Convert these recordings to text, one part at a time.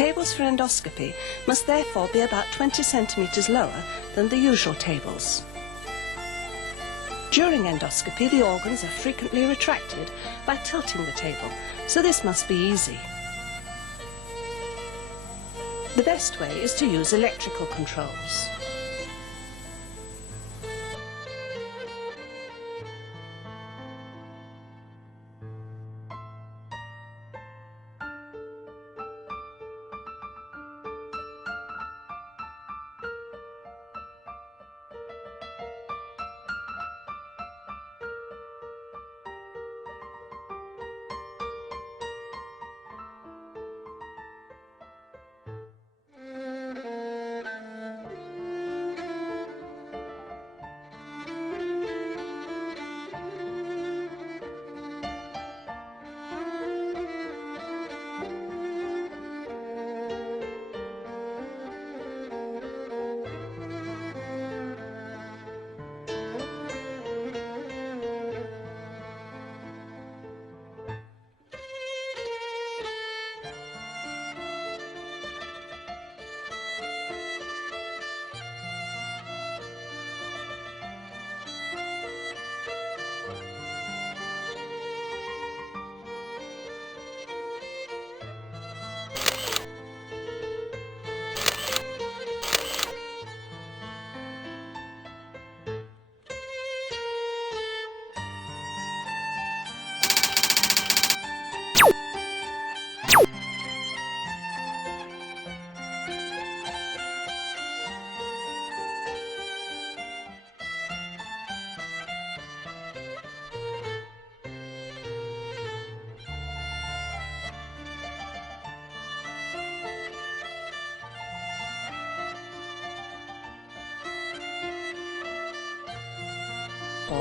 Tables for endoscopy must therefore be about 20 centimetres lower than the usual tables. During endoscopy, the organs are frequently retracted by tilting the table, so this must be easy. The best way is to use electrical controls.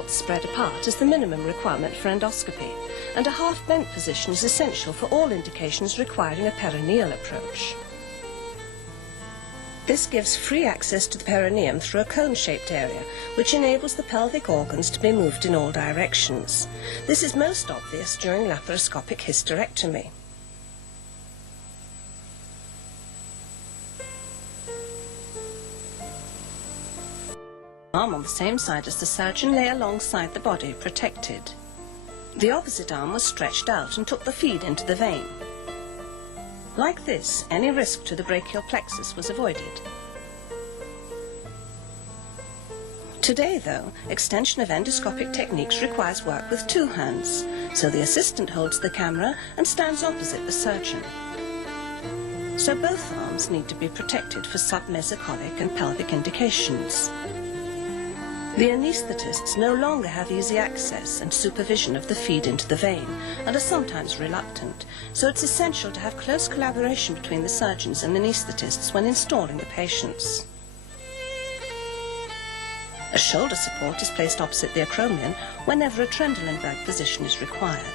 Spread apart is the minimum requirement for endoscopy, and a half-bent position is essential for all indications requiring a perineal approach. This gives free access to the perineum through a cone-shaped area, which enables the pelvic organs to be moved in all directions. This is most obvious during laparoscopic hysterectomy. Arm on the same side as the surgeon lay alongside the body, protected. The opposite arm was stretched out and took the feed into the vein. Like this, any risk to the brachial plexus was avoided. Today, though, extension of endoscopic techniques requires work with two hands, so the assistant holds the camera and stands opposite the surgeon. So both arms need to be protected for submesochoric and pelvic indications. The anaesthetists no longer have easy access and supervision of the feed into the vein and are sometimes reluctant, so it's essential to have close collaboration between the surgeons and anaesthetists when installing the patients. A shoulder support is placed opposite the acromion whenever a Trendelenburg position is required.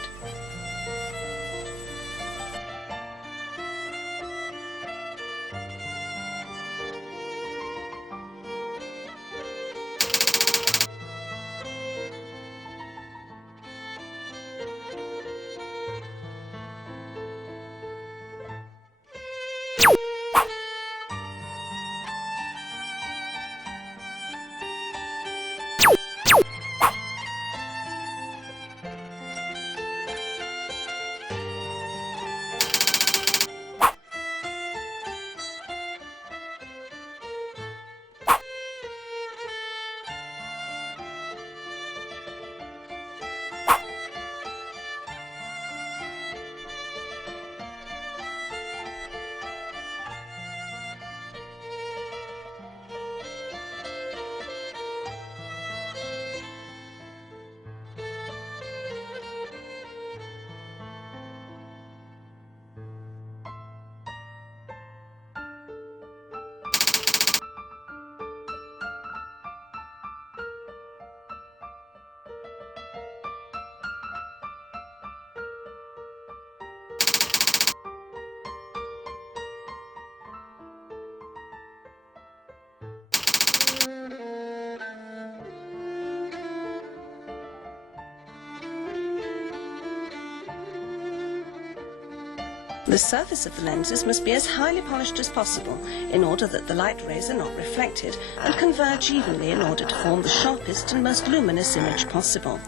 The surface of the lenses must be as highly polished as possible in order that the light rays are not reflected and converge evenly in order to form the sharpest and most luminous image possible.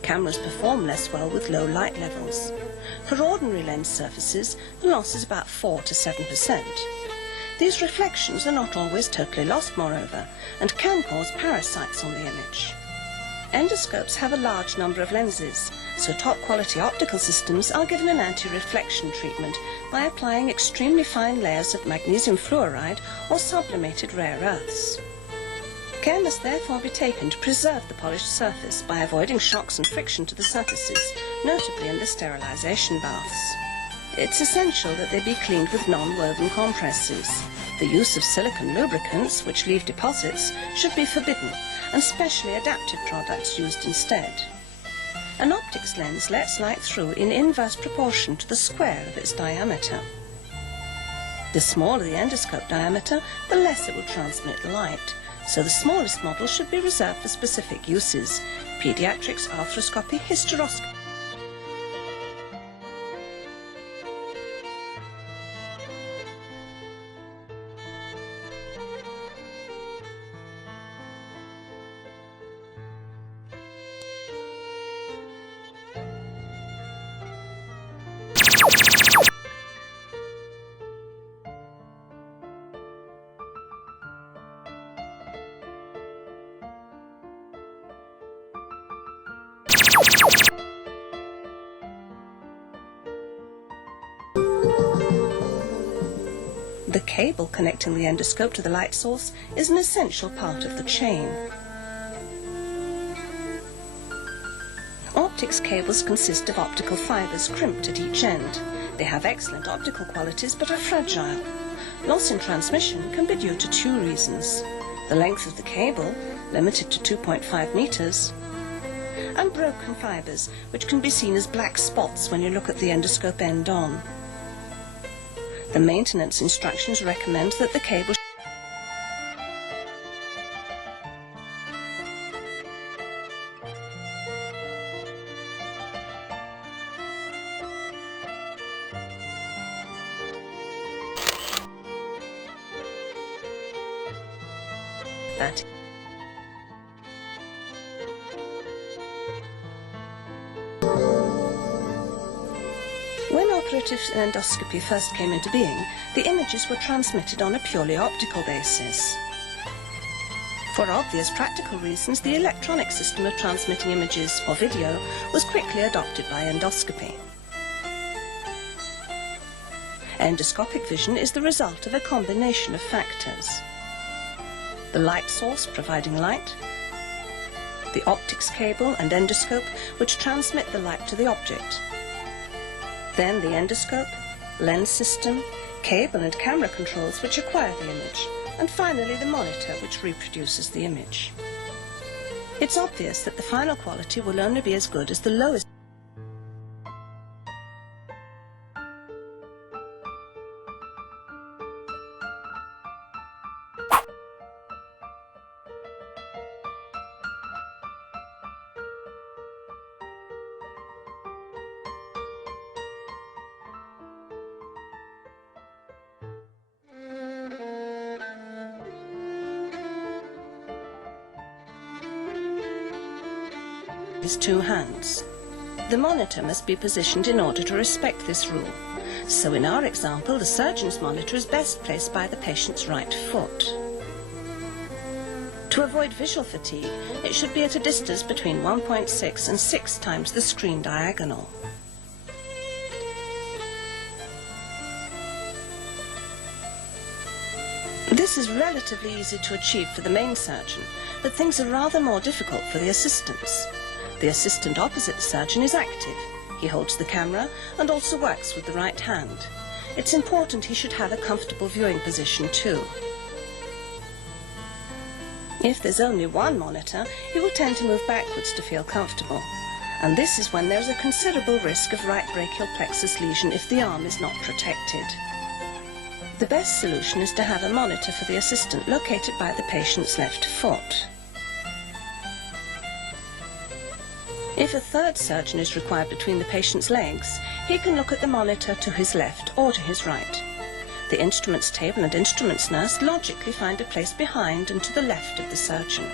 Cameras perform less well with low light levels. For ordinary lens surfaces, the loss is about 4 to 7%. These reflections are not always totally lost, moreover, and can cause parasites on the image. Endoscopes have a large number of lenses, so top-quality optical systems are given an anti-reflection treatment by applying extremely fine layers of magnesium fluoride or sublimated rare earths. Care must therefore be taken to preserve the polished surface by avoiding shocks and friction to the surfaces, notably in the sterilization baths. It's essential that they be cleaned with non-woven compresses. The use of silicone lubricants, which leave deposits, should be forbidden, and specially adapted products used instead. An optics lens lets light through in inverse proportion to the square of its diameter. The smaller the endoscope diameter, the less it will transmit light, so the smallest model should be reserved for specific uses: pediatrics, arthroscopy, hysteroscopy. The cable connecting the endoscope to the light source is an essential part of the chain. Optics cables consist of optical fibers crimped at each end. They have excellent optical qualities but are fragile. Loss in transmission can be due to 2 reasons: the length of the cable, limited to 2.5 meters, and broken fibers, which can be seen as black spots when you look at the endoscope end on. The maintenance instructions recommend that the cable that When operative endoscopy first came into being, the images were transmitted on a purely optical basis. For obvious practical reasons, the electronic system of transmitting images, or video, was quickly adopted by endoscopy. Endoscopic vision is the result of a combination of factors: the light source providing light, the optics cable and endoscope which transmit the light to the object, then the endoscope, lens system, cable and camera controls which acquire the image, and finally the monitor which reproduces the image. It's obvious that the final quality will only be as good as the lowest his 2 hands. The monitor must be positioned in order to respect this rule. So in our example, the surgeon's monitor is best placed by the patient's right foot. To avoid visual fatigue, it should be at a distance between 1.6 and 6 times the screen diagonal. This is relatively easy to achieve for the main surgeon, but things are rather more difficult for the assistants. The assistant opposite the surgeon is active. He holds the camera and also works with the right hand. It's important he should have a comfortable viewing position too. If there's only one monitor, he will tend to move backwards to feel comfortable. And this is when there's a considerable risk of right brachial plexus lesion if the arm is not protected. The best solution is to have a monitor for the assistant located by the patient's left foot. If a third surgeon is required between the patient's legs, he can look at the monitor to his left or to his right. The instruments table and instruments nurse logically find a place behind and to the left of the surgeon.